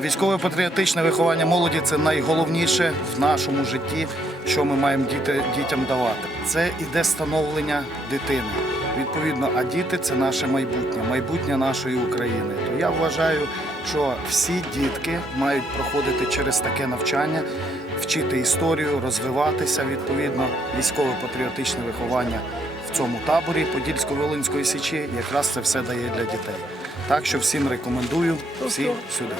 Військово-патріотичне виховання молоді це найголовніше в нашому житті, що ми маємо діти, дітям давати. Це іде становлення дитини. Відповідно, а діти це наше майбутнє, майбутнє нашої України. То я вважаю, що всі дітки мають проходити через таке навчання, вчити історію, розвиватися відповідно, військово-патріотичне виховання в цьому таборі Подільсько-Волинської січі якраз це все дає для дітей. Так що всім рекомендую всі сюди.